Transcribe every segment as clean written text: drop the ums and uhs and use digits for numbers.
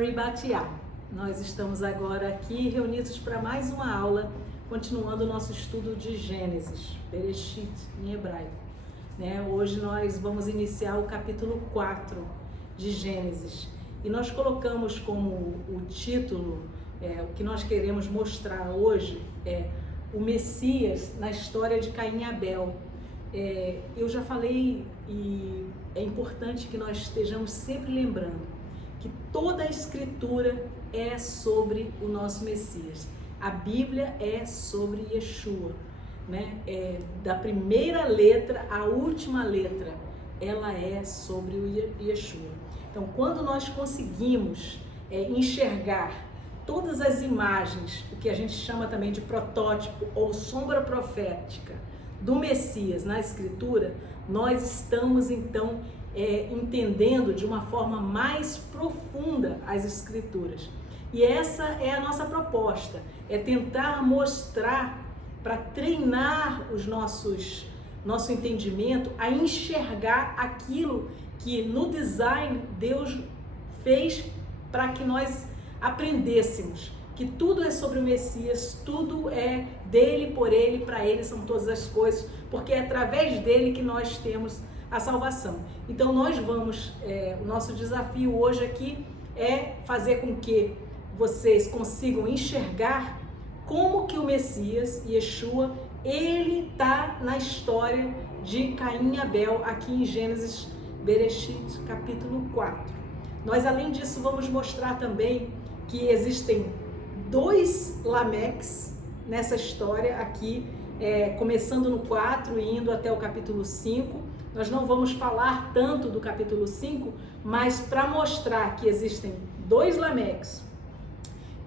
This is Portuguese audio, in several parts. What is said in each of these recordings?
Marie Batiá. Nós estamos agora aqui reunidos para mais uma aula, continuando o nosso estudo de Gênesis, Bereshit em hebraico. Hoje nós vamos iniciar o capítulo 4 de Gênesis e nós colocamos como o título, o que nós queremos mostrar hoje é o Messias na história de Caim e Abel. Eu já falei e é importante que nós estejamos sempre lembrando que toda a escritura é sobre o nosso Messias. A Bíblia é sobre Yeshua, da primeira letra à última letra, ela é sobre o Yeshua. Então, quando nós conseguimos enxergar todas as imagens, o que a gente chama também de protótipo ou sombra profética do Messias na Escritura, nós estamos então entendendo de uma forma mais profunda as Escrituras. E essa é a nossa proposta, é tentar mostrar, para treinar nosso entendimento a enxergar aquilo que no design Deus fez para que nós aprendêssemos. Que tudo é sobre o Messias, tudo é dele, por ele, para ele são todas as coisas, porque é através dele que nós temos a salvação. Então nós vamos, o nosso desafio hoje aqui é fazer com que vocês consigam enxergar como que o Messias, Yeshua, ele está na história de Caim e Abel, aqui em Gênesis, Bereshit, capítulo 4. Nós, além disso, vamos mostrar também que existem dois Lameques nessa história aqui, começando no 4 e indo até o capítulo 5. Nós não vamos falar tanto do capítulo 5, mas para mostrar que existem dois Lameques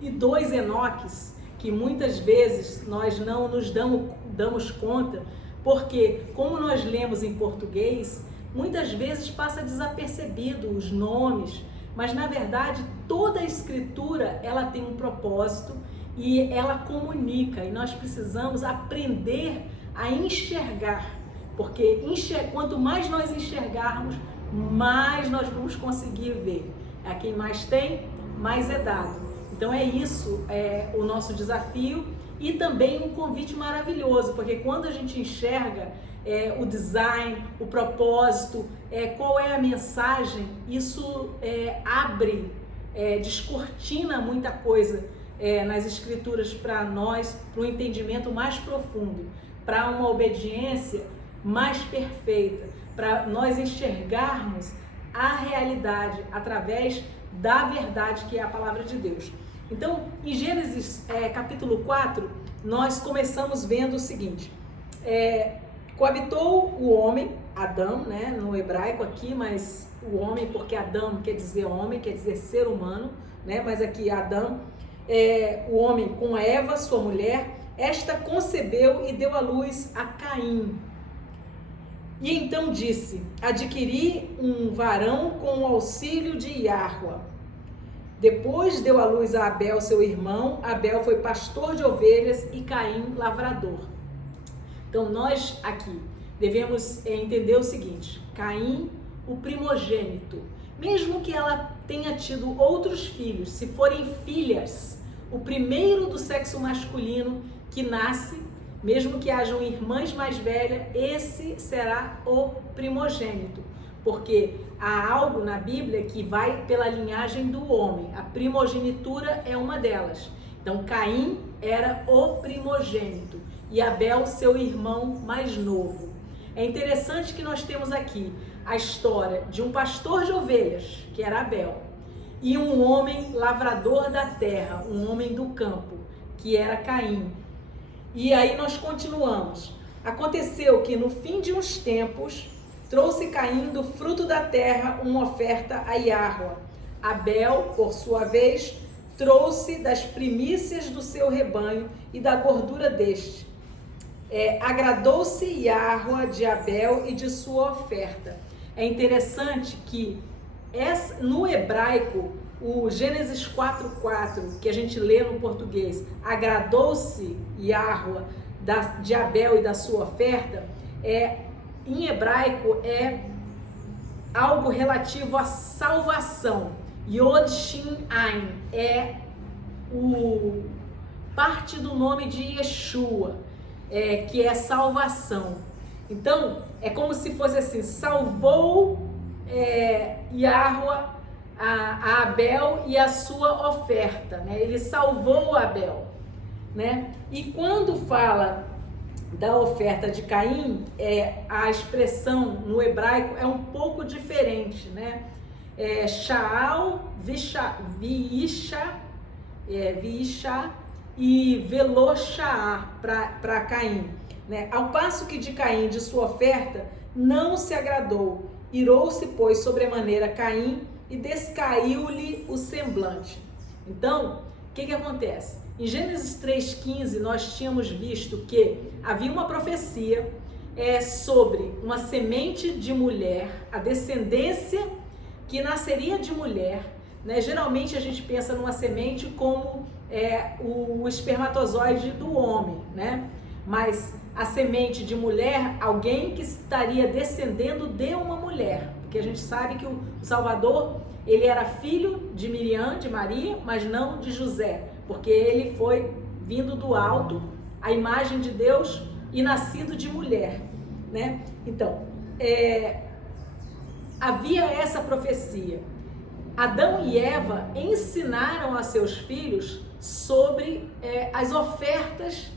e dois Enoques, que muitas vezes nós não nos damos conta, porque como nós lemos em português, muitas vezes passa desapercebido os nomes, mas na verdade toda a escritura ela tem um propósito e ela comunica, e nós precisamos aprender a enxergar, porque quanto mais nós enxergarmos, mais nós vamos conseguir ver. A quem mais tem, mais é dado. Então é isso, o nosso desafio, e também um convite maravilhoso, porque quando a gente enxerga o design, o propósito, qual é a mensagem, isso abre, descortina muita coisa nas escrituras para nós, para um entendimento mais profundo, para uma obediência mais perfeita, para nós enxergarmos a realidade através da verdade que é a palavra de Deus. Então, em Gênesis capítulo 4, nós começamos vendo o seguinte: coabitou o homem, Adão, no hebraico aqui, mas o homem, porque Adão quer dizer homem, quer dizer ser humano, mas aqui Adão, o homem com Eva, sua mulher, esta concebeu e deu à luz a Caim. E então disse: adquiri um varão com o auxílio de Yahua. Depois deu à luz a Abel, seu irmão. Abel foi pastor de ovelhas e Caim lavrador. Então nós aqui devemos entender o seguinte: Caim, o primogênito, mesmo que ela tenha tido outros filhos, se forem filhas, o primeiro do sexo masculino que nasce, mesmo que hajam irmãs mais velhas, esse será o primogênito, porque há algo na Bíblia que vai pela linhagem do homem, a primogenitura é uma delas. Então Caim era o primogênito e Abel seu irmão mais novo. É interessante que nós temos aqui a história de um pastor de ovelhas, que era Abel, e um homem lavrador da terra, um homem do campo, que era Caim. E aí nós continuamos. Aconteceu que no fim de uns tempos, trouxe Caim do fruto da terra uma oferta a Yahua. Abel, por sua vez, trouxe das primícias do seu rebanho e da gordura deste. Agradou-se Yahua de Abel e de sua oferta. É interessante que no hebraico, o Gênesis 4:4, que a gente lê no português, agradou-se Yahua de Abel e da sua oferta, em hebraico é algo relativo à salvação. Yod Shin Ain é parte do nome de Yeshua, que é salvação. Então, é como se fosse assim, salvou Yahweh a Abel e a sua oferta, né? Ele salvou Abel, né? E quando fala da oferta de Caim, a expressão no hebraico é um pouco diferente, né? Shaal, Viisha e Veloshaá para Caim, né? Ao passo que de Caim, de sua oferta, não se agradou, irou-se, pois, sobremaneira Caim e descaiu-lhe o semblante. Então, o que acontece? Em Gênesis 3,15, nós tínhamos visto que havia uma profecia sobre uma semente de mulher, a descendência que nasceria de mulher, né? Geralmente a gente pensa numa semente como o espermatozoide do homem, né? Mas a semente de mulher, alguém que estaria descendendo de uma mulher, porque a gente sabe que o Salvador, ele era filho de Miriam, de Maria, mas não de José, porque ele foi vindo do alto, a imagem de Deus, e nascido de mulher, né? Então, havia essa profecia. Adão e Eva ensinaram a seus filhos sobre as ofertas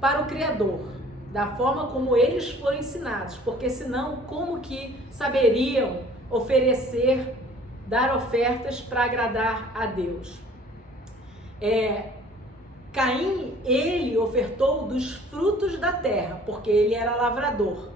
para o Criador, da forma como eles foram ensinados, porque senão como que saberiam oferecer, dar ofertas para agradar a Deus? Caim, ele ofertou dos frutos da terra, porque ele era lavrador,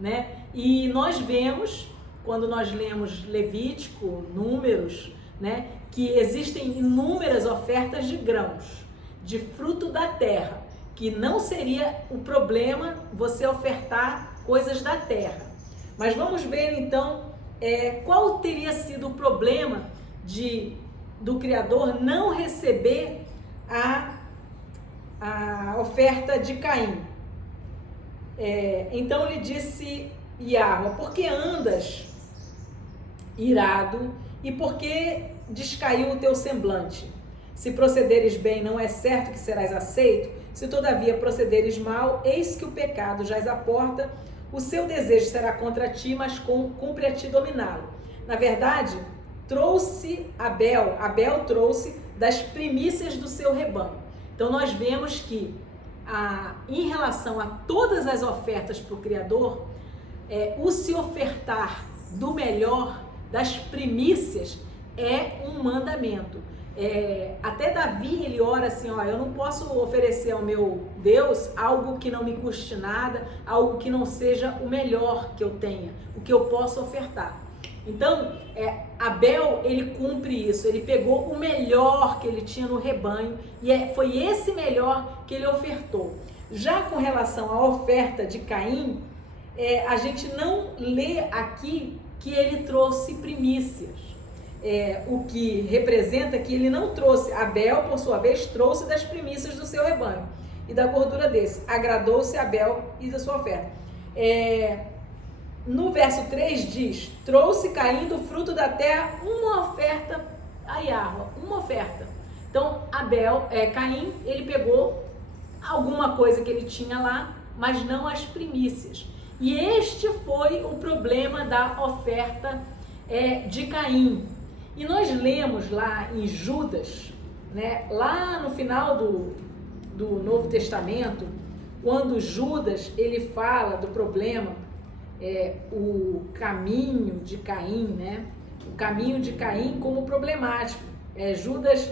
né? E nós vemos, quando nós lemos Levítico, Números, né, que existem inúmeras ofertas de grãos, de fruto da terra, que não seria o problema você ofertar coisas da terra. Mas vamos ver então qual teria sido o problema do Criador não receber a oferta de Caim. Então lhe disse Yahweh: por que andas irado e por que descaiu o teu semblante? Se procederes bem, não é certo que serás aceito? Se todavia procederes mal, eis que o pecado jaz à porta, o seu desejo será contra ti, mas cumpre a ti dominá-lo. Na verdade, Abel trouxe das primícias do seu rebanho. Então nós vemos que em relação a todas as ofertas para o Criador, o se ofertar do melhor, das primícias, é um mandamento. Até Davi, ele ora assim: eu não posso oferecer ao meu Deus algo que não me custe nada, algo que não seja o melhor que eu tenha, o que eu posso ofertar. Então, Abel, ele cumpre isso, ele pegou o melhor que ele tinha no rebanho e foi esse melhor que ele ofertou. Já com relação à oferta de Caim, a gente não lê aqui que ele trouxe primícias. O que representa que ele não trouxe. Abel, por sua vez, trouxe das primícias do seu rebanho e da gordura desse. Agradou-se Abel e da sua oferta. No verso 3 diz: trouxe Caim do fruto da terra uma oferta a Yahweh, uma oferta. Então, Caim, ele pegou alguma coisa que ele tinha lá, mas não as primícias. E este foi o problema da oferta de Caim. E nós lemos lá em Judas, né, lá no final do Novo Testamento, quando Judas ele fala do problema, o caminho de Caim, né, o caminho de Caim como problemático. Judas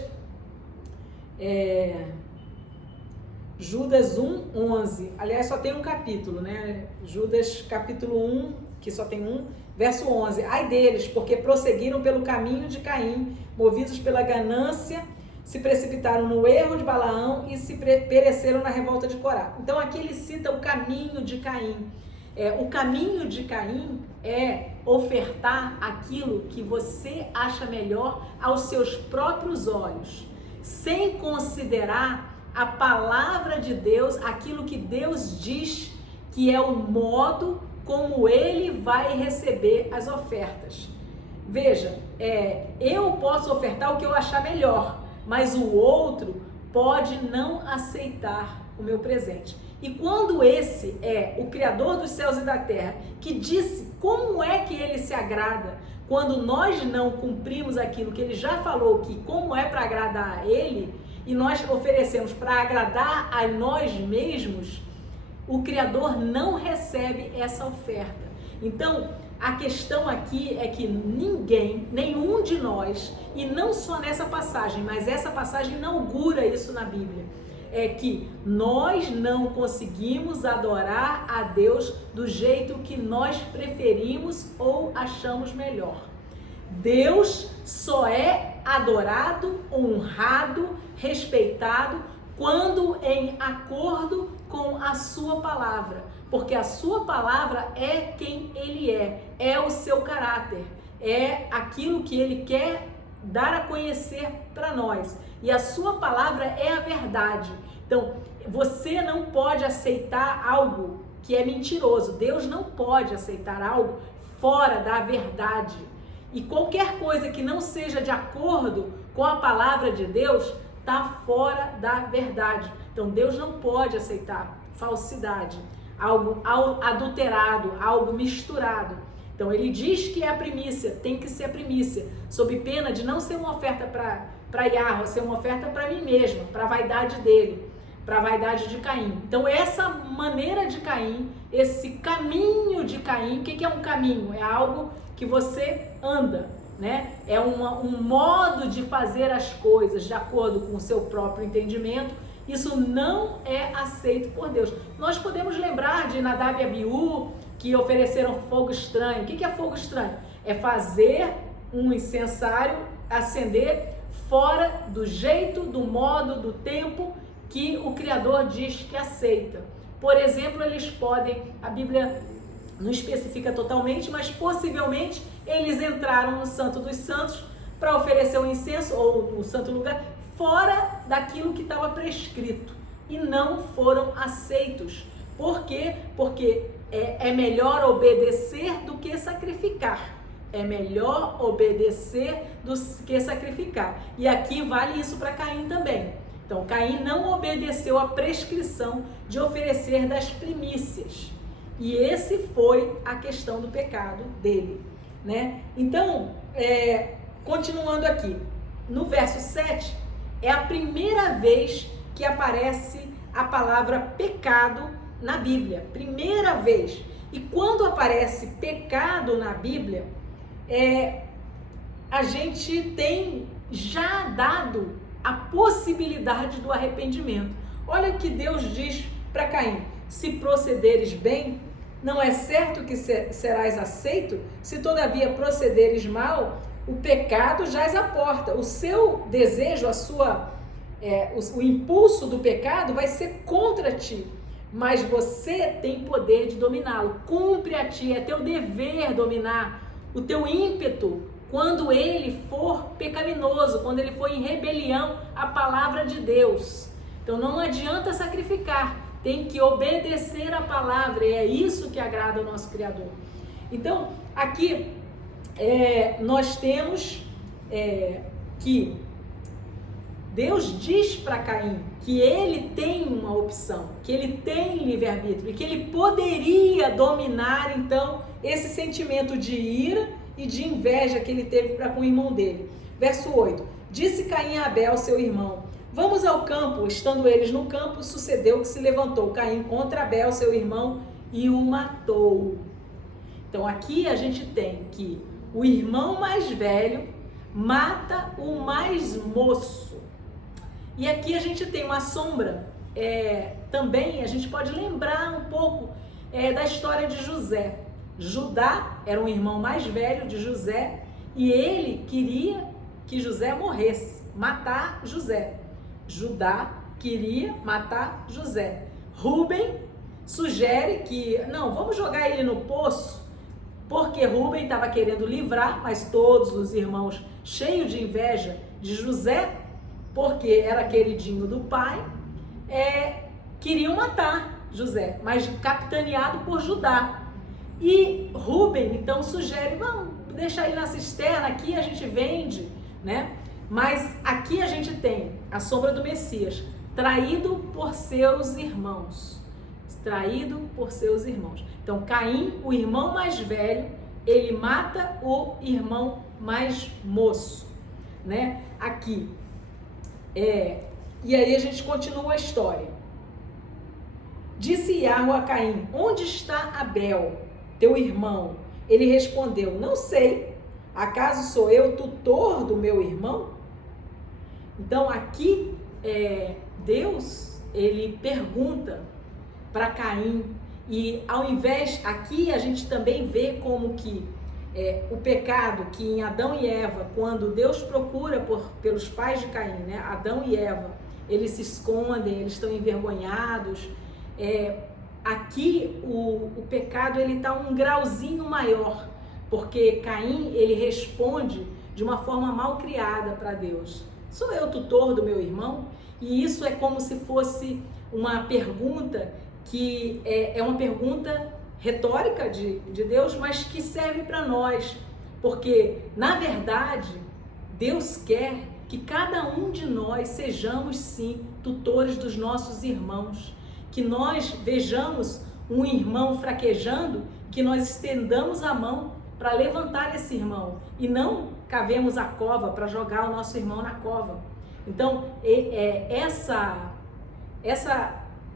1:11, aliás, só tem um capítulo, né? Judas capítulo 1, que só tem um, verso 11. Ai deles, porque prosseguiram pelo caminho de Caim, movidos pela ganância, se precipitaram no erro de Balaão e se pereceram na revolta de Corá. Então aqui ele cita o caminho de Caim. O caminho de Caim é ofertar aquilo que você acha melhor aos seus próprios olhos, sem considerar a palavra de Deus, aquilo que Deus diz que é o modo como ele vai receber as ofertas. veja, eu posso ofertar o que eu achar melhor, mas o outro pode não aceitar o meu presente. E quando esse é o Criador dos céus e da terra, que disse como é que ele se agrada quando nós não cumprimos aquilo que ele já falou, que como é para agradar a ele, e nós oferecemos para agradar a nós mesmos, o Criador não recebe essa oferta. Então, a questão aqui é que ninguém, nenhum de nós, e não só nessa passagem, mas essa passagem inaugura isso na Bíblia, é que nós não conseguimos adorar a Deus do jeito que nós preferimos ou achamos melhor. Deus só é adorado, honrado, respeitado quando em acordo com a sua palavra, porque a sua palavra é quem ele é o seu caráter, é aquilo que ele quer dar a conhecer para nós, e a sua palavra é a verdade. Então, você não pode aceitar algo que é mentiroso, Deus não pode aceitar algo fora da verdade, e qualquer coisa que não seja de acordo com a palavra de Deus está fora da verdade. Então, Deus não pode aceitar falsidade, algo adulterado, algo misturado. Então, ele diz que é a primícia, tem que ser a primícia, sob pena de não ser uma oferta para Yahweh, ser uma oferta para mim mesma, para a vaidade dele, para a vaidade de Caim. Então, essa maneira de Caim, esse caminho de Caim, o que é um caminho? É algo que você anda, né? É um modo de fazer as coisas de acordo com o seu próprio entendimento. Isso não é aceito por Deus. Nós podemos lembrar de Nadab e Abiú, que ofereceram fogo estranho. O que é fogo estranho? É fazer um incensário acender fora do jeito, do modo, do tempo que o Criador diz que aceita. Por exemplo, eles podem, a Bíblia não especifica totalmente, mas possivelmente eles entraram no Santo dos Santos para oferecer o incenso, ou no santo lugar, fora daquilo que estava prescrito, e não foram aceitos. Por quê? Porque é melhor obedecer do que sacrificar. É melhor obedecer do que sacrificar. E aqui vale isso para Caim também. Então, Caim não obedeceu a prescrição de oferecer das primícias. E esse foi a questão do pecado dele, né? Então, continuando aqui, no verso 7, é a primeira vez que aparece a palavra pecado na Bíblia. Primeira vez. E quando aparece pecado na Bíblia, a gente tem já dado a possibilidade do arrependimento. Olha o que Deus diz para Caim: se procederes bem, não é certo que serás aceito? Se todavia procederes mal, o pecado jaz à porta. O seu desejo, o impulso do pecado vai ser contra ti, mas você tem poder de dominá-lo. Cumpre a ti, é teu dever dominar o teu ímpeto quando ele for pecaminoso, quando ele for em rebelião à palavra de Deus. Então não adianta sacrificar, tem que obedecer a palavra, e é isso que agrada ao nosso Criador. Então, aqui nós temos que Deus diz para Caim que ele tem uma opção, que ele tem livre-arbítrio e que ele poderia dominar, então, esse sentimento de ira e de inveja que ele teve para com o irmão dele. Verso 8: disse Caim a Abel, seu irmão: vamos ao campo. Estando eles no campo, sucedeu que se levantou Caim contra Abel, seu irmão, e o matou. Então aqui a gente tem que o irmão mais velho mata o mais moço. E aqui a gente tem uma sombra, também a gente pode lembrar um pouco da história de José. Judá era um irmão mais velho de José, e ele queria que José morresse, matar José. Judá queria matar José. Rúben sugere que, não, vamos jogar ele no poço, porque Rúben estava querendo livrar, mas todos os irmãos, cheios de inveja de José, porque era queridinho do pai, queriam matar José, mas capitaneado por Judá. E Rúben então sugere, vamos deixar ele na cisterna, aqui a gente vende, né? Mas aqui a gente tem a sombra do Messias, traído por seus irmãos. Traído por seus irmãos. Então Caim, o irmão mais velho, ele mata o irmão mais moço, né? Aqui. E aí a gente continua a história. Disse Iarro a Caim, onde está Abel, teu irmão? Ele respondeu, não sei. Acaso sou eu tutor do meu irmão? Então aqui Deus, ele pergunta para Caim, e ao invés, aqui a gente também vê como que o pecado que em Adão e Eva, quando Deus procura pelos pais de Caim, né, Adão e Eva, eles se escondem, eles estão envergonhados, aqui o pecado ele está um grauzinho maior, porque Caim ele responde de uma forma mal criada para Deus, sou eu tutor do meu irmão? E isso é como se fosse uma pergunta que é uma pergunta retórica de Deus, mas que serve para nós, porque na verdade Deus quer que cada um de nós sejamos sim tutores dos nossos irmãos, que nós vejamos um irmão fraquejando, que nós estendamos a mão para levantar esse irmão e não cavemos a cova para jogar o nosso irmão na cova. Então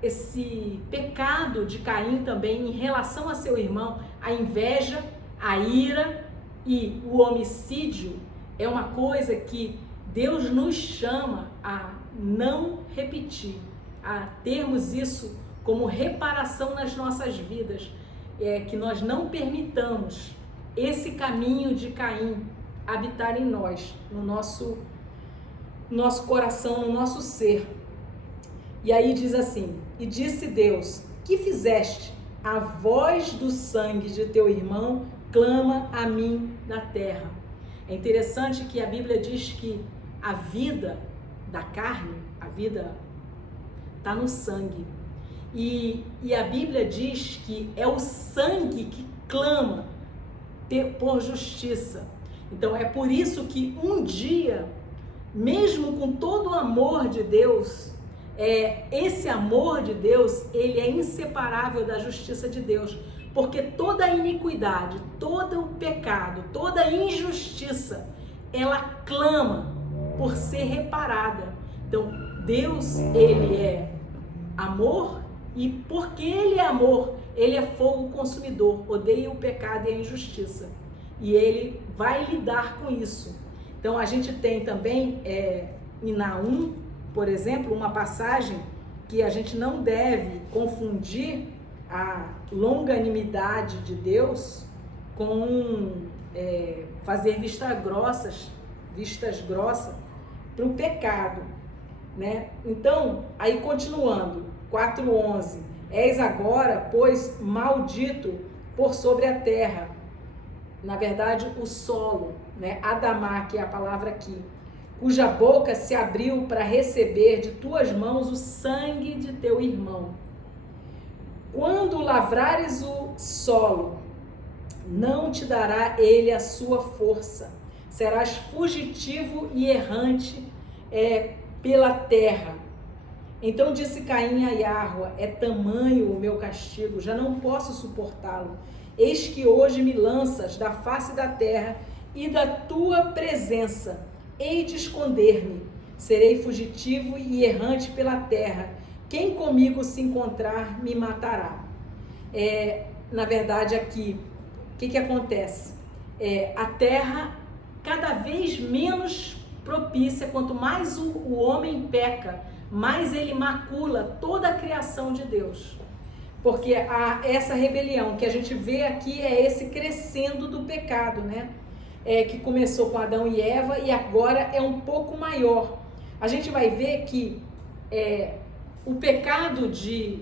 esse pecado de Caim também em relação a seu irmão, a inveja, a ira e o homicídio é uma coisa que Deus nos chama a não repetir, a termos isso como reparação nas nossas vidas, que nós não permitamos esse caminho de Caim habitar em nós, no nosso coração, no nosso ser. E aí diz assim, e disse Deus, que fizeste? A voz do sangue de teu irmão clama a mim da terra. É interessante que a Bíblia diz que a vida da carne, a vida está no sangue. E a Bíblia diz que é o sangue que clama por justiça. Então é por isso que um dia, mesmo com todo o amor de Deus, esse amor de Deus, ele é inseparável da justiça de Deus, porque toda iniquidade, todo o pecado, toda injustiça, ela clama por ser reparada. Então Deus, ele é amor, e porque ele é amor, ele é fogo consumidor, odeia o pecado e a injustiça, e ele vai lidar com isso. Então a gente tem também em Naum, por exemplo, uma passagem que a gente não deve confundir a longanimidade de Deus com fazer vistas grossas para o pecado, né? Então, aí continuando, 4:11, és agora, pois, maldito por sobre a terra, na verdade o solo, né? Adamá, que é a palavra aqui, cuja boca se abriu para receber de tuas mãos o sangue de teu irmão. Quando lavrares o solo, não te dará ele a sua força, serás fugitivo e errante pela terra. Então disse Caim a Iarro, é tamanho o meu castigo, já não posso suportá-lo. Eis que hoje me lanças da face da terra e da tua presença hei de esconder-me, serei fugitivo e errante pela terra, quem comigo se encontrar me matará. Na verdade aqui, o que acontece? A terra cada vez menos propícia, quanto mais o homem peca, mais ele macula toda a criação de Deus. Porque essa rebelião que a gente vê aqui é esse crescendo do pecado, né? Que começou com Adão e Eva e agora é um pouco maior. A gente vai ver que o pecado de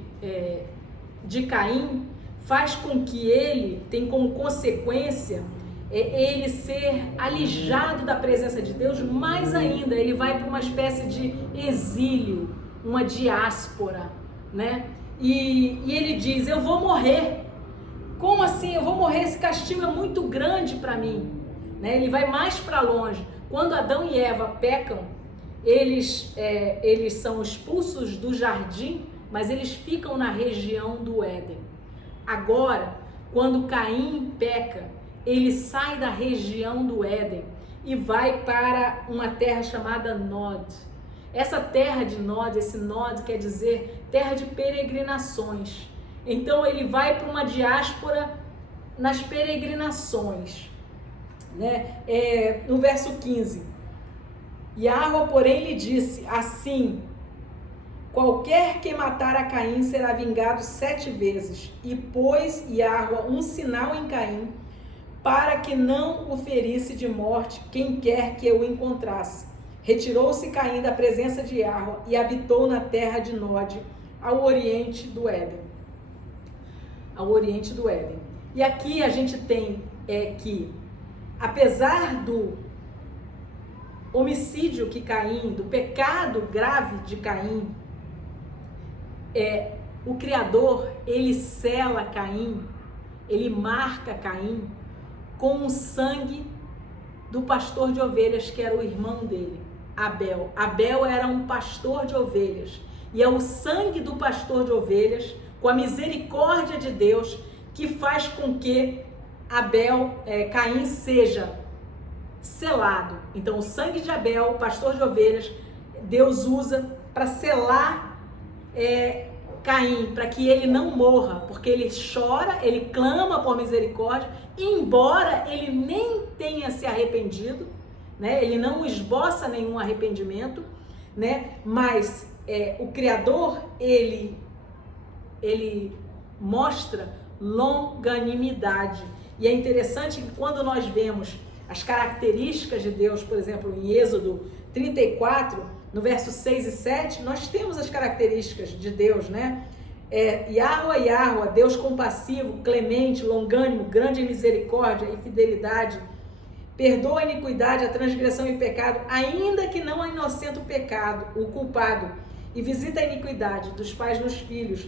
Caim faz com que ele tenha como consequência ele ser alijado da presença de Deus, mais ainda, ele vai para uma espécie de exílio, uma diáspora, né? E ele diz, eu vou morrer. como assim? Eu vou morrer? Esse castigo é muito grande para mim. Né? Ele vai mais para longe. Quando Adão e Eva pecam, eles são expulsos do jardim, mas eles ficam na região do Éden. Agora, quando Caim peca, ele sai da região do Éden e vai para uma terra chamada Nod. Essa terra de Nod, esse Nod quer dizer terra de peregrinações. Então ele vai para uma diáspora nas peregrinações. Né? No verso 15, Yahweh, porém, lhe disse assim: qualquer que matar a Caim será vingado 7 vezes. E pôs Yahweh um sinal em Caim, para que não o ferisse de morte quem quer que o encontrasse. Retirou-se Caim da presença de Yahweh e habitou na terra de Nod, ao oriente do Éden. Ao oriente do Éden. E aqui a gente tem que, apesar do homicídio que Caim, do pecado grave de Caim, o Criador, ele sela Caim, ele marca Caim com o sangue do pastor de ovelhas, que era o irmão dele, Abel. Abel era um pastor de ovelhas, e é o sangue do pastor de ovelhas, com a misericórdia de Deus, que faz com que Caim seja selado. Então o sangue de Abel, pastor de ovelhas, Deus usa para selar Caim, para que ele não morra, porque ele chora, ele clama por misericórdia, embora ele nem tenha se arrependido, né? Ele não esboça nenhum arrependimento, né? Mas o Criador, ele mostra longanimidade. E é interessante que quando nós vemos as características de Deus, por exemplo, em Êxodo 34, no verso 6 e 7, nós temos as características de Deus, né? Yahweh, Yahweh, Deus compassivo, clemente, longânimo, grande em misericórdia e fidelidade, perdoa a iniquidade, a transgressão e pecado, ainda que não a inocente o pecado, o culpado, e visita a iniquidade dos pais nos filhos,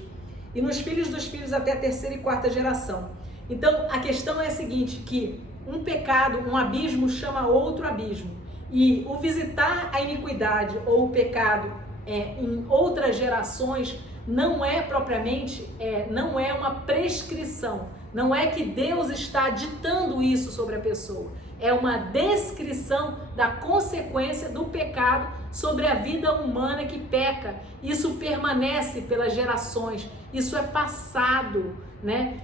e nos filhos dos filhos até a 3ª e 4ª geração. Então, a questão é a seguinte, que um pecado, um abismo chama outro abismo, e o visitar a iniquidade ou o pecado em outras gerações não é propriamente, não é uma prescrição, não é que Deus está ditando isso sobre a pessoa, é uma descrição da consequência do pecado sobre a vida humana que peca. Isso permanece pelas gerações, isso é passado, né?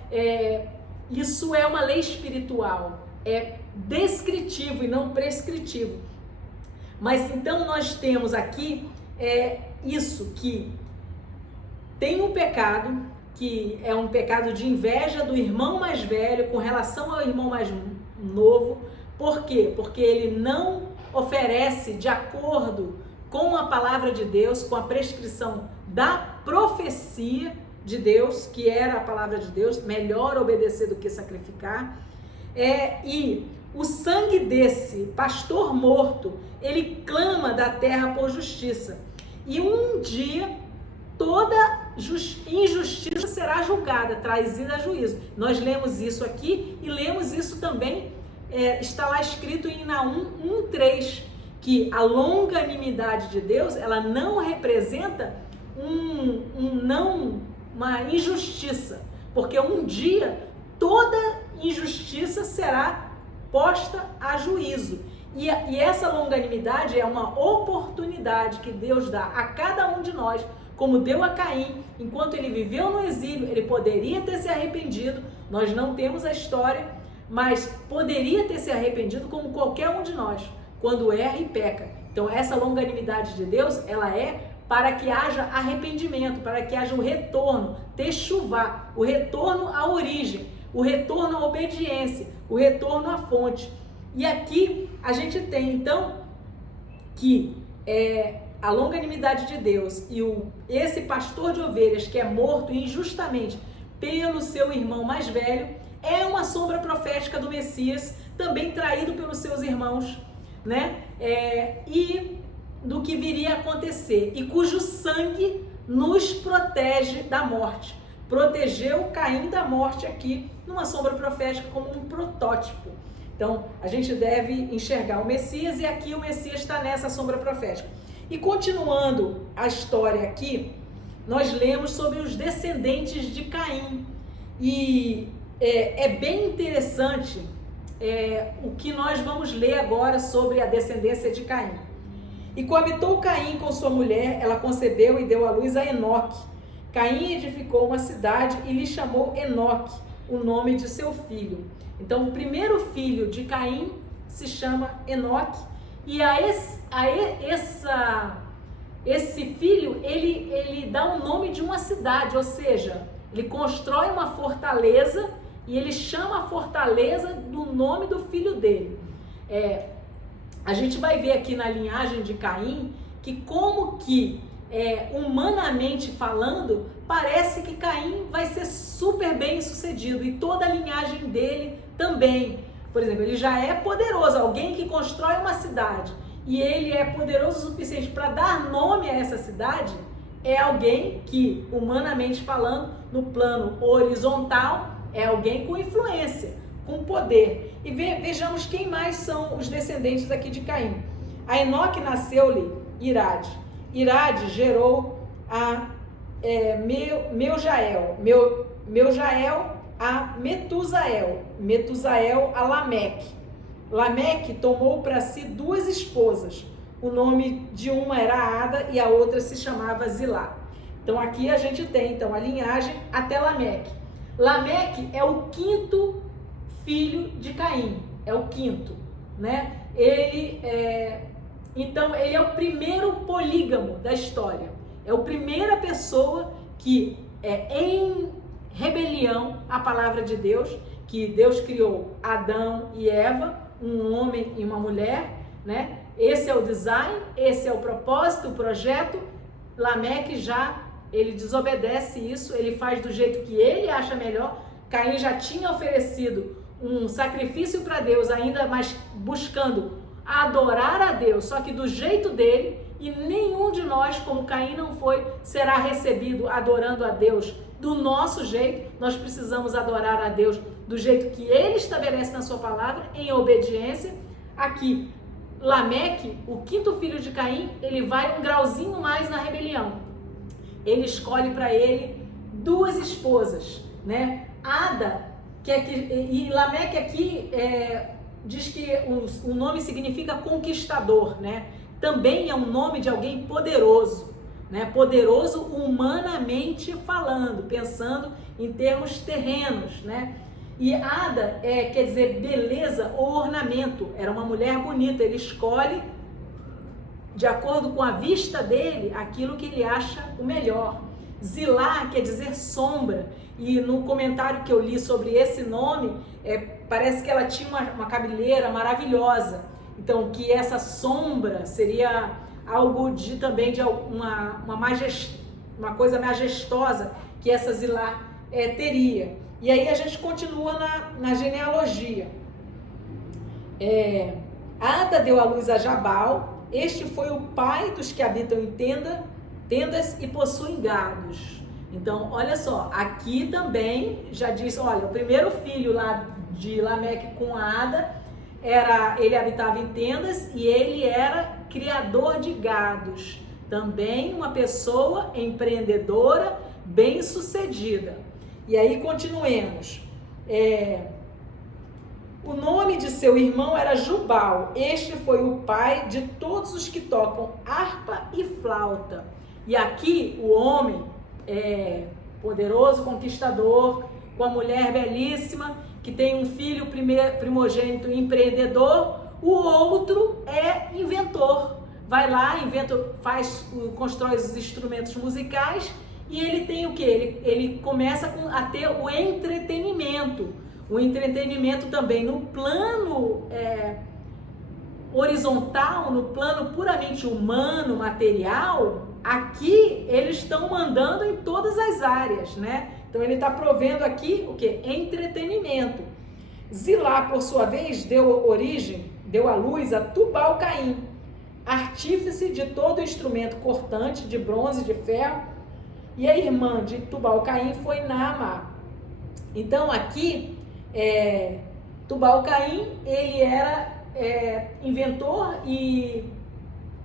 Isso é uma lei espiritual, é descritivo e não prescritivo. Mas então nós temos aqui isso, que tem um pecado, que é um pecado de inveja do irmão mais velho com relação ao irmão mais novo. Por quê? Porque ele não oferece de acordo com a palavra de Deus, com a prescrição da profecia de Deus, que era a palavra de Deus, melhor obedecer do que sacrificar. E o sangue desse pastor morto, ele clama da terra por justiça. E um dia toda injustiça será julgada, trazida a juízo. Nós lemos isso aqui e lemos isso também, está lá escrito em Naum 1:3, que a longanimidade de Deus, ela não representa uma injustiça, porque um dia toda injustiça será posta a juízo. E essa longanimidade é uma oportunidade que Deus dá a cada um de nós, como deu a Caim. Enquanto ele viveu no exílio, ele poderia ter se arrependido, nós não temos a história, mas poderia ter se arrependido como qualquer um de nós, quando erra e peca. Então essa longanimidade de Deus, ela é para que haja arrependimento, para que haja o retorno, techuvá, o retorno à origem, o retorno à obediência, o retorno à fonte. E aqui a gente tem então que a longanimidade de Deus e esse pastor de ovelhas que é morto injustamente pelo seu irmão mais velho é uma sombra profética do Messias, também traído pelos seus irmãos, né? E do que viria a acontecer, e cujo sangue nos protege da morte. protegeu Caim da morte aqui, numa sombra profética como um protótipo. Então, a gente deve enxergar o Messias e aqui o Messias está nessa sombra profética. E continuando a história aqui, nós lemos sobre os descendentes de Caim. E é bem interessante o que nós vamos ler agora sobre a descendência de Caim. E coabitou Caim com sua mulher, ela concebeu e deu à luz a Enoque. Caim edificou uma cidade e lhe chamou Enoque, o nome de seu filho. Então, o primeiro filho de Caim se chama Enoque, e esse filho, ele dá o nome de uma cidade, ou seja, ele constrói uma fortaleza e ele chama a fortaleza do nome do filho dele. A gente vai ver aqui na linhagem de Caim que como que, humanamente falando, parece que Caim vai ser super bem sucedido e toda a linhagem dele também. Por exemplo, ele já é poderoso, alguém que constrói uma cidade e ele é poderoso o suficiente para dar nome a essa cidade, é alguém que, humanamente falando, no plano horizontal, é alguém com influência, com poder. E vejamos quem mais são os descendentes aqui de Caim. A Enoque nasceu-lhe Irade. Irade gerou a Meujael a Metusael. Metusael a Lameque. Lameque tomou para si 2 esposas. O nome de uma era Ada e a outra se chamava Zilá. Então aqui a gente tem a linhagem até Lameque. Lameque é o 5º filho de Caim, é o 5º, né? Então ele é o primeiro polígamo da história, é a primeira pessoa que em rebelião à palavra de Deus, que Deus criou Adão e Eva, um homem e uma mulher, né? Esse é o design, esse é o propósito, o projeto. Lameque ele desobedece isso, ele faz do jeito que ele acha melhor. Caim já tinha oferecido um sacrifício para Deus, ainda mais buscando adorar a Deus, só que do jeito dele, e nenhum de nós, como Caim não foi, será recebido adorando a Deus do nosso jeito. Nós precisamos adorar a Deus do jeito que ele estabelece na sua palavra, em obediência. Aqui, Lameque, o 5º filho de Caim, ele vai um grauzinho mais na rebelião. Ele escolhe para ele 2 esposas, né? Ada, e Lameque aqui diz que o nome significa conquistador, né? Também é um nome de alguém poderoso, né? Poderoso humanamente falando, pensando em termos terrenos, né? E Ada quer dizer beleza ou ornamento, era uma mulher bonita. Ele escolhe, de acordo com a vista dele, aquilo que ele acha o melhor. Zilá quer dizer sombra, e no comentário que eu li sobre esse nome, parece que ela tinha uma cabeleira maravilhosa. Então, que essa sombra seria algo também de uma coisa majestosa que essa Zilá teria. E aí a gente continua na genealogia. Ada deu à luz a Jabal. Este foi o pai dos que habitam em tendas e possuem gados. Então, olha só, aqui também já diz, olha, o primeiro filho lá de Lameque com Ada, ele habitava em tendas e ele era criador de gados. Também uma pessoa empreendedora, bem-sucedida. E aí continuemos. O nome de seu irmão era Jubal. Este foi o pai de todos os que tocam harpa e flauta. E aqui o homem poderoso, conquistador, com a mulher belíssima, que tem um filho primogênito empreendedor. O outro é inventor. Vai lá, constrói os instrumentos musicais. E ele tem o quê? Ele começa a ter o entretenimento. O entretenimento também no plano horizontal, no plano puramente humano, material. Aqui eles estão mandando em todas as áreas, né? Então ele está provendo aqui o quê? Entretenimento. Zilá, por sua vez, deu à luz a Tubal-Caim, artífice de todo instrumento cortante, de bronze, de ferro, e a irmã de Tubal-Caim foi Naamá. Então aqui, Tubal-Caim, ele era inventor e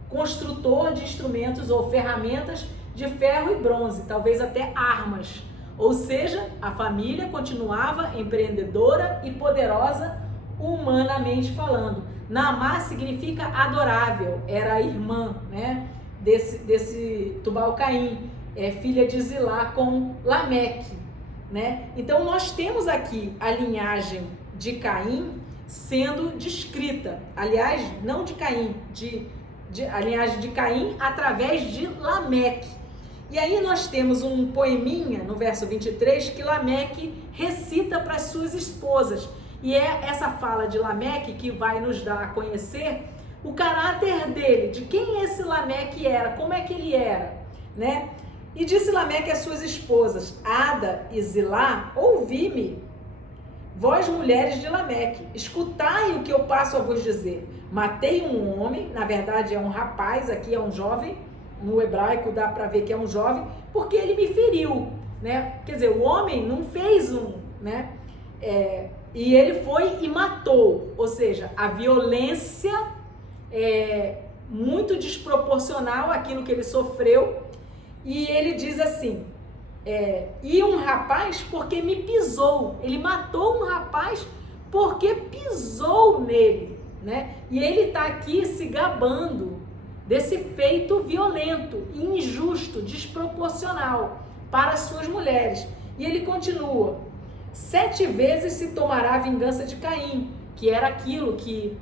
construtor de instrumentos ou ferramentas de ferro e bronze, talvez até armas. Ou seja, a família continuava empreendedora e poderosa, humanamente falando. Naamá significa adorável, era a irmã, né, desse Tubal-Caim, filha de Zilá com Lameque, né? Então nós temos aqui a linhagem de Caim sendo descrita, aliás, não de Caim, a linhagem de Caim através de Lameque. E aí nós temos um poeminha no verso 23 que Lameque recita para as suas esposas. E é essa fala de Lameque que vai nos dar a conhecer o caráter dele, de quem esse Lameque era, como é que ele era, né? E disse Lameque às suas esposas, Ada e Zilá, ouvi-me, vós mulheres de Lameque, escutai o que eu passo a vos dizer. Matei um homem, na verdade é um rapaz, aqui é um jovem, no hebraico dá para ver que é um jovem, porque ele me feriu, né? Quer dizer, o homem não fez né? E ele foi e matou, ou seja, a violência é muito desproporcional àquilo que ele sofreu. E ele diz assim, e um rapaz porque me pisou, ele matou um rapaz porque pisou nele, né? E ele está aqui se gabando desse feito violento, injusto, desproporcional para as suas mulheres. E ele continua, 7 vezes se tomará a vingança de Caim, que era aquilo que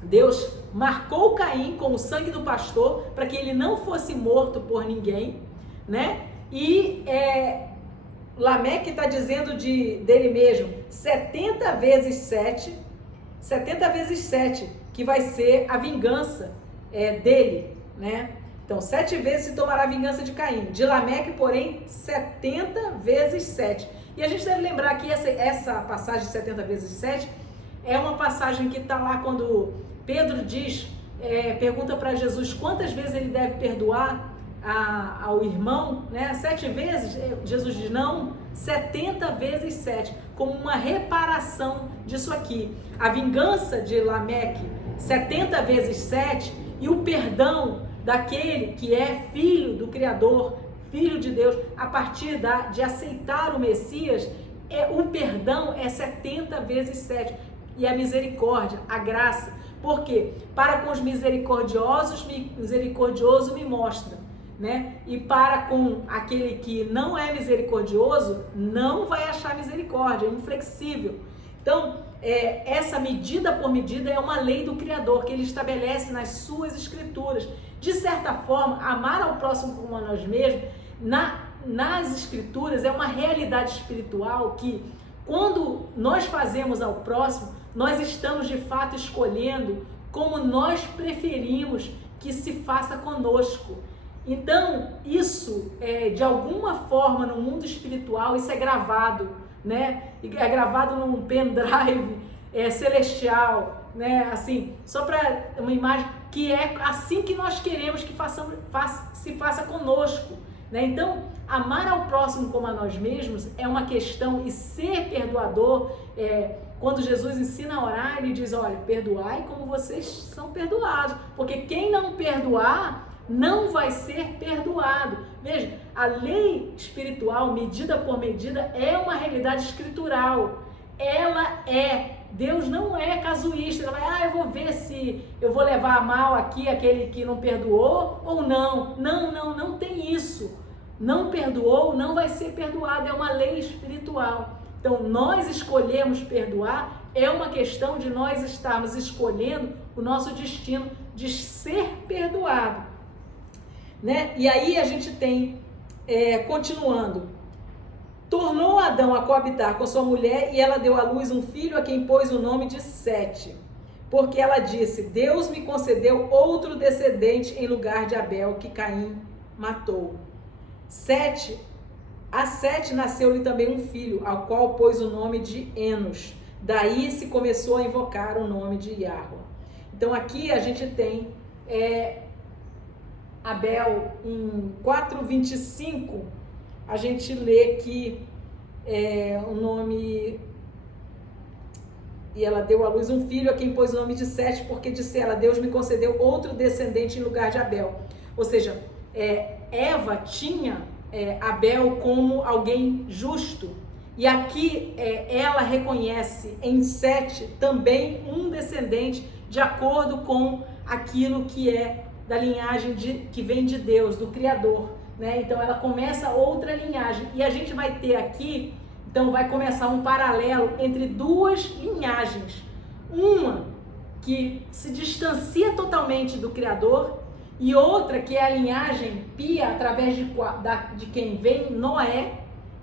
Deus marcou Caim com o sangue do pastor, para que ele não fosse morto por ninguém, né? E Lameque está dizendo dele mesmo, 70 vezes 7, que vai ser a vingança dele, né? Então, 7 vezes se tomará a vingança de Caim. De Lameque, porém, 70 vezes 7. E a gente deve lembrar que essa passagem de 70 vezes 7 é uma passagem que está lá quando Pedro pergunta para Jesus quantas vezes ele deve perdoar ao irmão, né? 7 vezes, Jesus diz não, 70 vezes 7, como uma reparação disso aqui. A vingança de Lameque, 70 vezes 7, e o perdão daquele que é filho do Criador, filho de Deus, a partir de aceitar o Messias, o perdão é 70 vezes 7. E a misericórdia, a graça. Por quê? Para com os misericordiosos, misericordioso me mostra, né? E para com aquele que não é misericordioso, não vai achar misericórdia, é inflexível. Então, essa medida por medida é uma lei do Criador que ele estabelece nas suas escrituras. De certa forma, amar ao próximo como a nós mesmos, nas escrituras, é uma realidade espiritual que, quando nós fazemos ao próximo, nós estamos de fato escolhendo como nós preferimos que se faça conosco. Então, isso, de alguma forma, no mundo espiritual, isso é gravado, né? É gravado num pendrive celestial, né? Assim, só para uma imagem que é assim que nós queremos que se faça conosco, né? Então, amar ao próximo como a nós mesmos é uma questão, e ser perdoador, quando Jesus ensina a orar, ele diz, olha, perdoai como vocês são perdoados, porque quem não perdoar não vai ser perdoado. Veja, a lei espiritual, medida por medida, é uma realidade escritural. Ela Deus não é casuísta, ela vai, eu vou ver se eu vou levar a mal aqui aquele que não perdoou ou não. Não tem isso. Não perdoou, não vai ser perdoado, é uma lei espiritual. Então, nós escolhemos perdoar, é uma questão de nós estarmos escolhendo o nosso destino de ser perdoado, né? E aí a gente tem, continuando, tornou Adão a coabitar com sua mulher e ela deu à luz um filho a quem pôs o nome de Sete, porque ela disse, Deus me concedeu outro descendente em lugar de Abel, que Caim matou. A Sete nasceu-lhe também um filho, ao qual pôs o nome de Enos. Daí se começou a invocar o nome de Yahweh. Então aqui a gente tem Abel em 4:25, a gente lê que o nome... E ela deu à luz um filho, a quem pôs o nome de Sete, porque disse ela, Deus me concedeu outro descendente em lugar de Abel. Ou seja, Eva tinha Abel como alguém justo. E aqui ela reconhece em Sete também um descendente de acordo com aquilo que é da linhagem que vem de Deus, do Criador, né? Então ela começa outra linhagem. E a gente vai ter aqui... Então vai começar um paralelo entre duas linhagens. Uma que se distancia totalmente do Criador e outra que é a linhagem pia através de quem vem, Noé,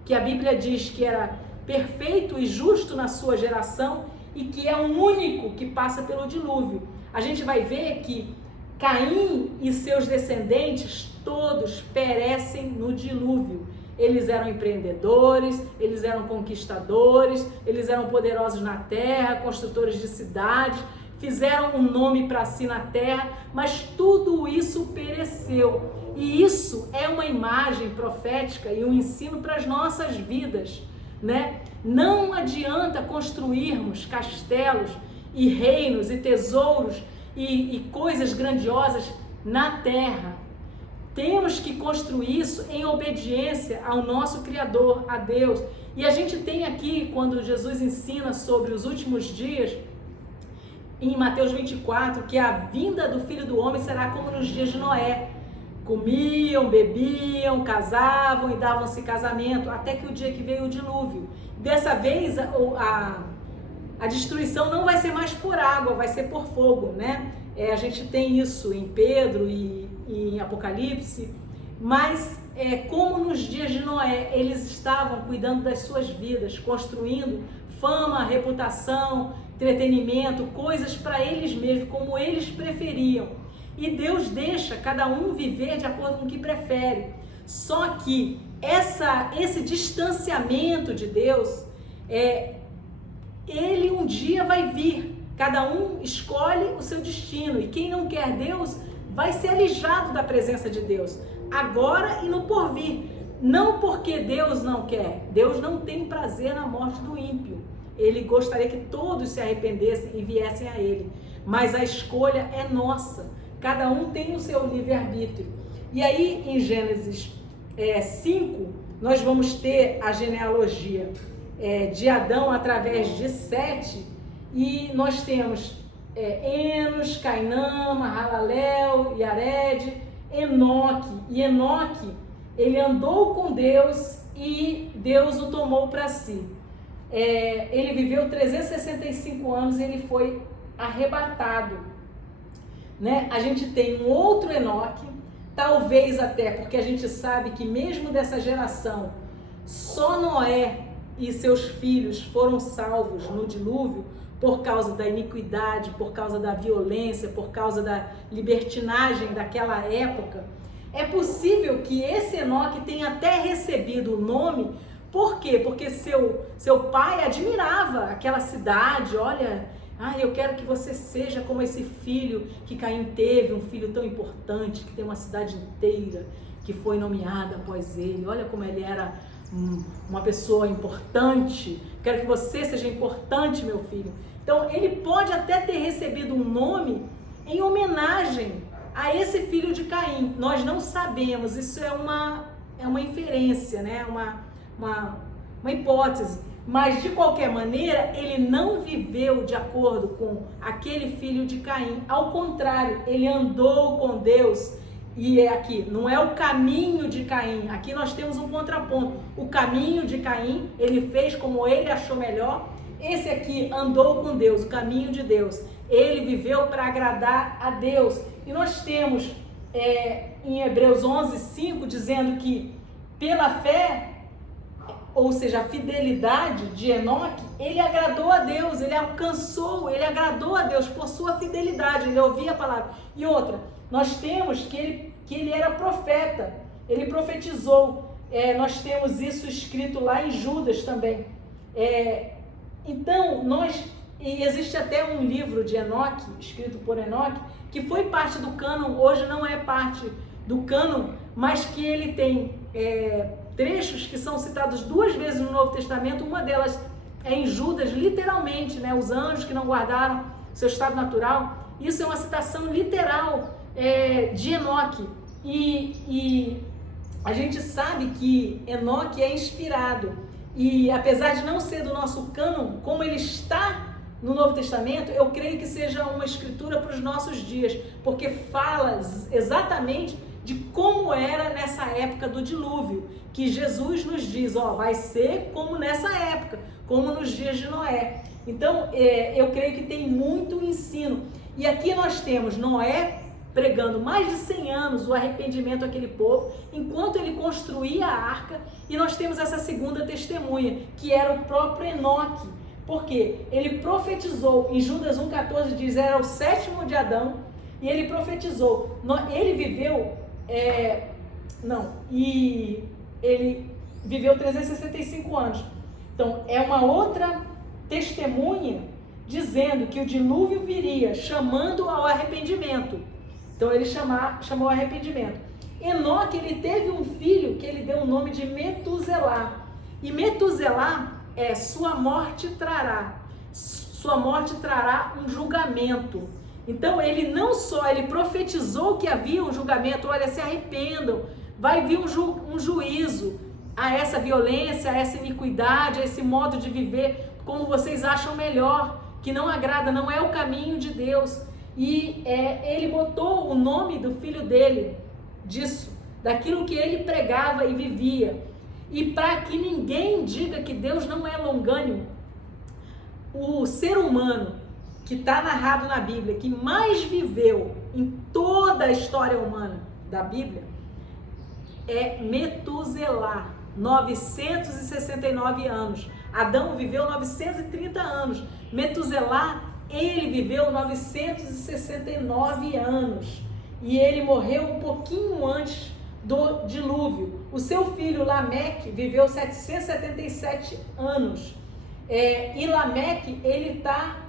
que a Bíblia diz que era perfeito e justo na sua geração e que é o único que passa pelo dilúvio. A gente vai ver que Caim e seus descendentes todos perecem no dilúvio. Eles eram empreendedores, eles eram conquistadores, eles eram poderosos na terra, construtores de cidades, fizeram um nome para si na terra, mas tudo isso pereceu. E isso é uma imagem profética e um ensino para as nossas vidas, né? Não adianta construirmos castelos e reinos e tesouros e coisas grandiosas na terra. Temos que construir isso em obediência ao nosso Criador, a Deus. E a gente tem aqui, quando Jesus ensina sobre os últimos dias, em Mateus 24, que a vinda do Filho do Homem será como nos dias de Noé. Comiam, bebiam, casavam e davam-se casamento, até que o dia que veio o dilúvio. Dessa vez, a destruição não vai ser mais por água, vai ser por fogo, né? A gente tem isso em Pedro e em Apocalipse, mas como nos dias de Noé, eles estavam cuidando das suas vidas, construindo fama, reputação, entretenimento, coisas para eles mesmos, como eles preferiam. E Deus deixa cada um viver de acordo com o que prefere. Só que esse distanciamento de Deus, ele um dia vai vir. Cada um escolhe o seu destino. E quem não quer Deus vai ser alijado da presença de Deus. Agora e no porvir. Não porque Deus não quer. Deus não tem prazer na morte do ímpio. Ele gostaria que todos se arrependessem e viessem a Ele. Mas a escolha é nossa. Cada um tem o seu livre-arbítrio. E aí, em Gênesis 5, nós vamos ter a genealogia de Adão através de Sete. E nós temos Enos, Cainã, Mahalalel, Yared, Enoque. E Enoque, ele andou com Deus e Deus o tomou para si. Ele viveu 365 anos e ele foi arrebatado. Né? A gente tem um outro Enoque, talvez até porque a gente sabe que mesmo dessa geração, só Noé e seus filhos foram salvos no dilúvio por causa da iniquidade, por causa da violência, por causa da libertinagem daquela época. É possível que esse Enoque tenha até recebido o nome. Por quê? Porque seu pai admirava aquela cidade. Olha, eu quero que você seja como esse filho que Caim teve, um filho tão importante, que tem uma cidade inteira, que foi nomeada após ele. Olha como ele era uma pessoa importante. Quero que você seja importante, meu filho. Então, ele pode até ter recebido um nome em homenagem a esse filho de Caim. Nós não sabemos, isso é uma inferência, né? Uma hipótese. Mas, de qualquer maneira, ele não viveu de acordo com aquele filho de Caim. Ao contrário, ele andou com Deus. E aqui, não é o caminho de Caim. Aqui nós temos um contraponto. O caminho de Caim, ele fez como ele achou melhor. Esse aqui andou com Deus, o caminho de Deus. Ele viveu para agradar a Deus. E nós temos em Hebreus 11:5 dizendo que pela fé, ou seja, a fidelidade de Enoque, ele agradou a Deus, ele agradou a Deus por sua fidelidade, ele ouvia a palavra. E outra, nós temos que ele era profeta, ele profetizou. Nós temos isso escrito lá em Judas também. Então, e existe até um livro de Enoque, escrito por Enoque, que foi parte do cânon, hoje não é parte do cânon, mas que ele tem trechos que são citados 2 vezes no Novo Testamento. Uma delas é em Judas, literalmente, né? Os anjos que não guardaram seu estado natural. Isso é uma citação literal de Enoque. E a gente sabe que Enoque é inspirado. E apesar de não ser do nosso cânon, como ele está no Novo Testamento, eu creio que seja uma escritura para os nossos dias, porque fala exatamente de como era nessa época do dilúvio, que Jesus nos diz, vai ser como nessa época, como nos dias de Noé. Então, eu creio que tem muito ensino. E aqui nós temos Noé pregando mais de 100 anos o arrependimento àquele povo, enquanto ele construía a arca, e nós temos essa segunda testemunha, que era o próprio Enoque, porque ele profetizou, em Judas 1,14 diz, era o 7º de Adão, e ele profetizou, ele viveu 365 anos. Então, é uma outra testemunha dizendo que o dilúvio viria, chamando ao arrependimento. Então, ele chamou ao arrependimento. Enoque, ele teve um filho que ele deu o nome de Metuselá. E Metuselá sua morte trará um julgamento. Então, ele não só, ele profetizou que havia um julgamento, olha, se arrependam, vai vir um juízo a essa violência, a essa iniquidade, a esse modo de viver, como vocês acham melhor, que não agrada, não é o caminho de Deus. E ele botou o nome do filho dele, disso, daquilo que ele pregava e vivia. E para que ninguém diga que Deus não é longânimo, o ser humano que está narrado na Bíblia, que mais viveu em toda a história humana da Bíblia, é Metuselá, 969 anos. Adão viveu 930 anos. Metuselá, ele viveu 969 anos. E ele morreu um pouquinho antes do dilúvio. O seu filho Lameque viveu 777 anos. E Lameque, ele está,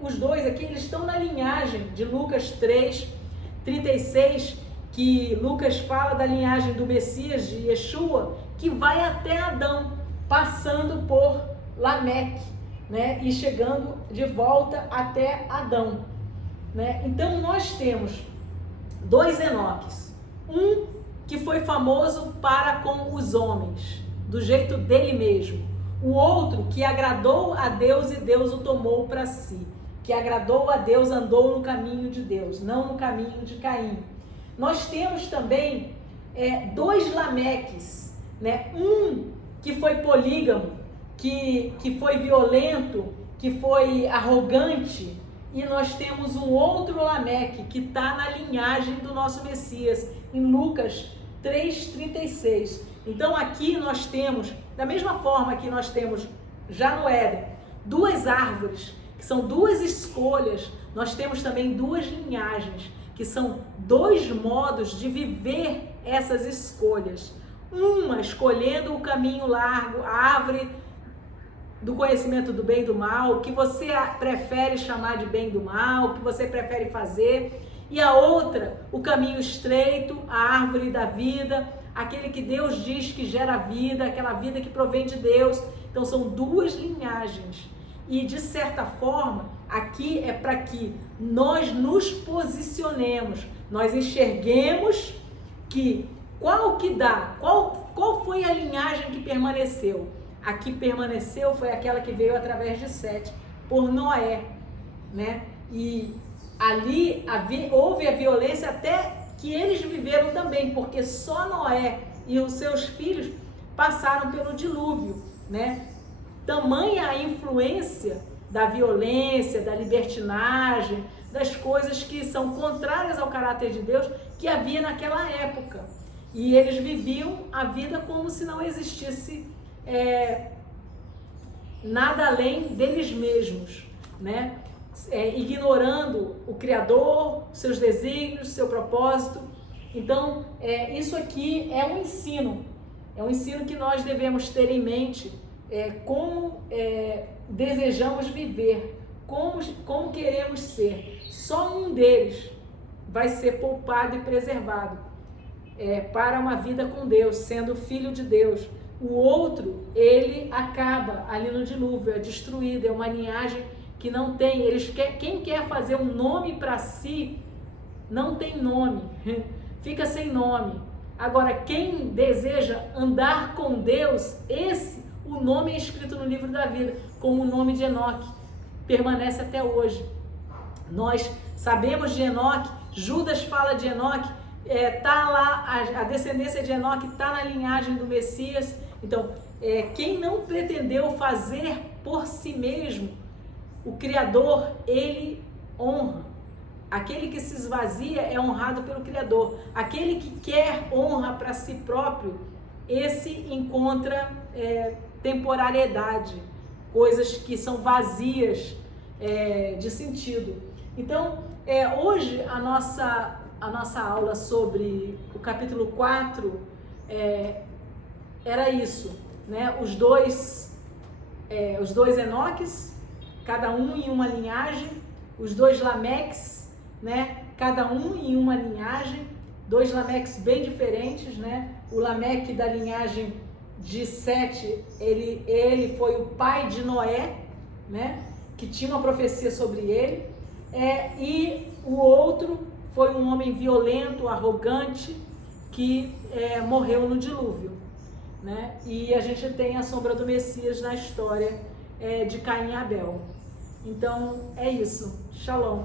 os dois aqui, eles estão na linhagem de Lucas 3:36, que Lucas fala da linhagem do Messias, de Yeshua, que vai até Adão, passando por Lameque, né? E chegando de volta até Adão, né? Então nós temos 2 Enoques, um que foi famoso para com os homens, do jeito dele mesmo, o outro que agradou a Deus e Deus o tomou para si, que agradou a Deus, andou no caminho de Deus, não no caminho de Caim. Nós temos também 2 Lameques, né? Um que foi polígamo, que foi violento, que foi arrogante, e nós temos um outro Lameque que está na linhagem do nosso Messias, em Lucas 3:36. Então aqui nós temos, da mesma forma que nós temos já no Éden, 2 árvores, que são 2 escolhas, nós temos também 2 linhagens, que são 2 modos de viver essas escolhas. Uma escolhendo o caminho largo, a árvore do conhecimento do bem e do mal, o que você prefere chamar de bem e do mal, o que você prefere fazer. E a outra, o caminho estreito, a árvore da vida, aquele que Deus diz que gera vida, aquela vida que provém de Deus. Então são 2 linhagens. E de certa forma, aqui é para que nós nos posicionemos, nós enxerguemos que qual foi a linhagem que permaneceu. A que permaneceu foi aquela que veio através de Sete, por Noé, né? E ali houve a violência até que eles viveram também, porque só Noé e os seus filhos passaram pelo dilúvio, né? Tamanha a influência da violência, da libertinagem, das coisas que são contrárias ao caráter de Deus que havia naquela época. E eles viviam a vida como se não existisse nada além deles mesmos, né? Ignorando o Criador, seus desígnios, seu propósito. Então, isso aqui é um ensino que nós devemos ter em mente, como desejamos viver, como queremos ser. Só um deles vai ser poupado e preservado. para uma vida com Deus, sendo filho de Deus. O outro, ele acaba ali no dilúvio, é destruído, é uma linhagem que não tem. Quem quer fazer um nome para si, não tem nome, fica sem nome. Agora, quem deseja andar com Deus, o nome é escrito no livro da vida, como o nome de Enoque, permanece até hoje. Nós sabemos de Enoque, Judas fala de Enoque, tá lá, a descendência de Enoque está na linhagem do Messias. Então, quem não pretendeu fazer por si mesmo, o Criador, ele honra. Aquele que se esvazia é honrado pelo Criador. Aquele que quer honra para si próprio, esse encontra temporariedade, coisas que são vazias de sentido. Então, hoje a nossa aula sobre o capítulo 4 era isso, né? Os dois Enoques, cada um em uma linhagem, os dois Lameques, né? Cada um em uma linhagem, dois Lameques bem diferentes, né? O Lameque da linhagem de Sete, ele foi o pai de Noé, né? Que tinha uma profecia sobre ele, e o outro foi um homem violento, arrogante, que morreu no dilúvio, né? E a gente tem a sombra do Messias na história de Caim e Abel. Então é isso. Shalom.